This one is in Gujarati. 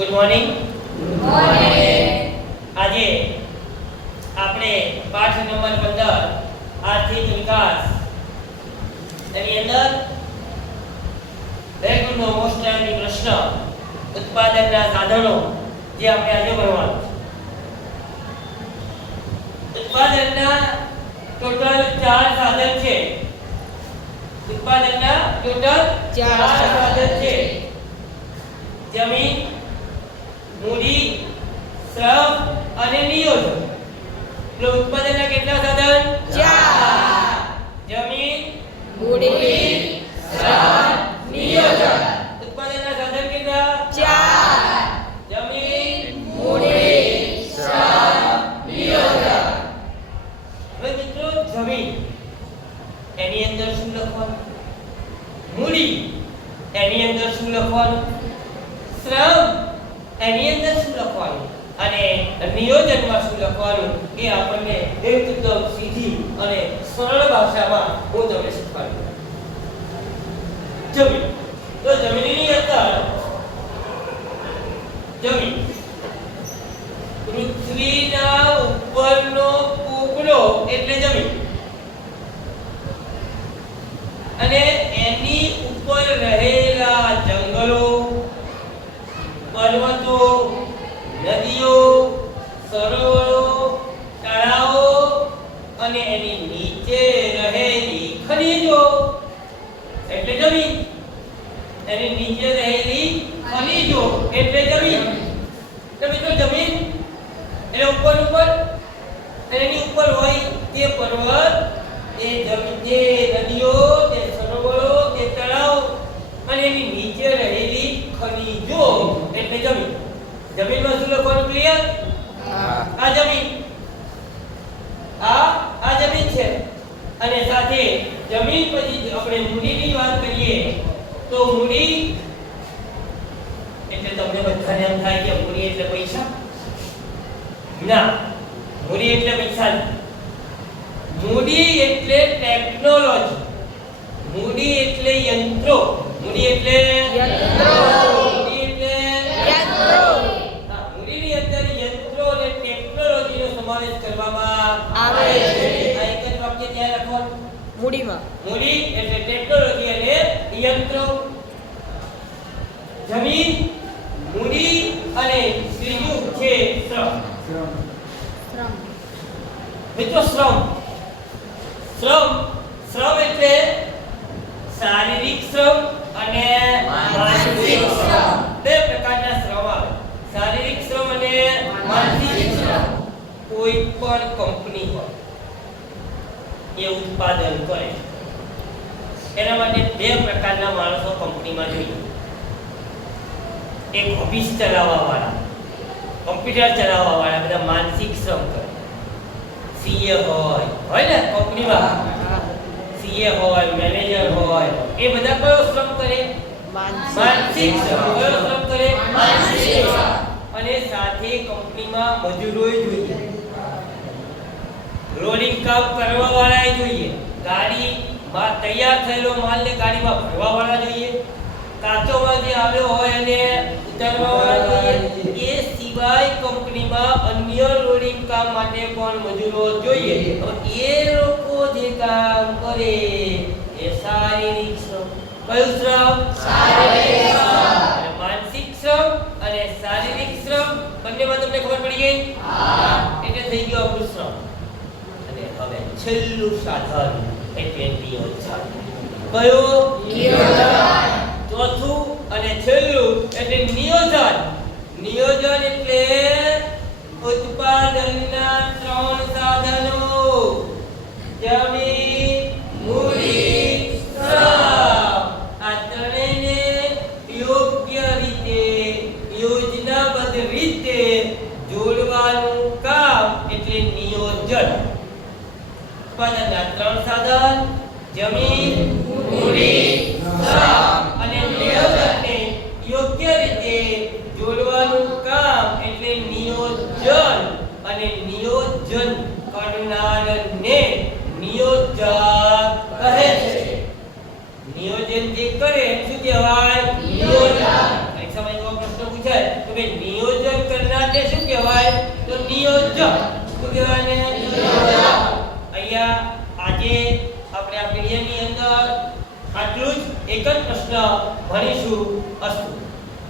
ગુડ મોર્નિંગ આજે આપણે પાઠ નંબર 15 આર્થિક વિકાસ. એની અંદર રેગ્યુલરનો મોસ્ટ ટાઈમની પ્રશ્ન ઉત્પાદનના સાધનો જે આપણે આજે ભણવાનું છે. ઉત્પાદનના ટોટલ ચાર સાધન છે. ઉત્પાદનના ટોટલ ચાર સાધન છે. જમીન મૂડી શ્રમ અને નિયોજન એટલે ઉત્પાદનના કેટલા સાધન? ચાર. જમીન. મૂડી શ્રમ નિયોજન ઉત્પાદનના સાધન કેટલા? ચાર. જમીન. મૂડી શ્રમ નિયોજન હવે મિત્રો જમીન. એની અંદર શું લખવાનું? મૂડી એની અંદર શું લખવાનું? શ્રમ એની અંદર શું લખવાનું? અને નિયોજનમાં શું લખવાનું? એ આપણને એકદમ સીધી અને સરળ ભાષામાં હું તમને શીખવાડું જમીન. તો જમીનની અંદર જમીન. પૃથ્વીના ઉપરનો પોપડો એટલે જમીન. અને એની ઉપર રહેલા જંગલો પર્વતો નદીઓ સરોવરો તળાવો અને એની નીચે રહેલી ખનીજો એટલે જમીન. એની નીચે રહેલી ખનીજો. એટલે જમીન. તો મિત્રો જમીન એટલે ઉપર ઉપર એની ઉપર હોય તે પર્વત તે જમીન તે નદીઓ તે સરોવરો તે તળાવ અને એની નીચે રહેલી ખનીજો. એટલે જમીન. જમીનમાં શું લખવાનું ક્લિયર આ જમીન આ આ જમીન છે અને સાથે જમીન પછી આપણે મૂડીની વાત કરીએ તો મૂડી એટલે તમને બધાને એમ થાય કે મૂડી એટલે પૈસા ના મૂડી એટલે પૈસા મૂડી એટલે ટેકનોલોજી મૂડી એટલે યંત્રો મૂડી એટલે યંત્રો. મૂડી એટલે યંત્રો. મૂડીની અંદર યંત્રો અને ટેકનોલોજીનો સમાવેશ કરવામાં આવે છે. આ એક જ વાક્ય ત્યાં લખવાનું મૂડીમાં. મૂડી એટલે ટેકનોલોજી અને યંત્રો. જમીન મૂડી અને ત્રીજું છે શ્રમ. શ્રમ. મિત્રો શ્રમ. શ્રમ શ્રમ એટલે શારીરિક શ્રમ અને માનસિક શ્રમ. બે પ્રકારના શ્રમ આવે. શારીરિક શ્રમ અને માનસિક શ્રમ. કોઈ પણ કંપની એ ઉત્પાદન કરે. એના માટે બે પ્રકારના માણસો કંપનીમાં જોઈએ. એક ઓફિસ ચલાવવા વાળા કોમ્પ્યુટર ચલાવવા વાળા બધા માનસિક શ્રમ કરે. સીએ હોય હોય ને કંપનીમાં? સીએ હોય મેનેજર હોય એ બધા કયો શ્રમ કરે? માનસિક. શ્રમ. કયો શ્રમ કરે? માનસિક. અને સાથે કંપનીમાં મજૂરોય જોઈએ. લોડિંગ કામ કરવા વાળાએ જોઈએ. ગાડી માં તૈયાર થયેલો માલ ને ગાડીમાં ભરવા વાળા જોઈએ. કાચો માલ જે આવ્યો હોય એને ઉતારવા વાળા જોઈએ. એ સિવાય કંપનીમાં અન્ય લોડિંગ કામ માટે પણ મજૂરો જોઈએ. એ લોકો જે કામ કરે એ શારીરિક શ્રમ કયું શ્રમ? શારીરિક શ્રમ. અને માનસિક શ્રમ અને શારીરિક શ્રમ. બંનેમાં તમને ખબર પડી ગઈ? એટલે થઈ ગયો આપણું શ્રમ. હવે છેલ્લું સાધન એટલે નિયોજન કયું? નિયોજન. ચોથું અને છેલ્લું એટલે નિયોજન. નિયોજન એટલે ઉત્પાદનના ત્રણ સાધનો. જમીન મૂડી શ્રમ આ ત્રણેયને યોગ્ય રીતે યોજનાબદ્ધ રીતે જોડવાનું કામ એટલે નિયોજન. ઉત્પાદનના ત્રણ સાધન જમીન મૂડી શ્રમ અને નિયોજનને યોગ્ય રીતે જોડવાનું કામ એટલે નિયોજન અને નિયોજન કરનારને નિયોજક કહે છે. નિયોજન જે કરે શું કહેવાય? નિયોજન. પરીક્ષામાં પ્રશ્ન પૂછાય કે ભાઈ નિયોજન કરનારને શું કહેવાય? તો નિયોજક. શું કહેવાય ને અહીંયા આજે આપણે આ પીડીએફની અંદર આટલું જ એક જ પ્રશ્ન ભણીશું અસ્તુ.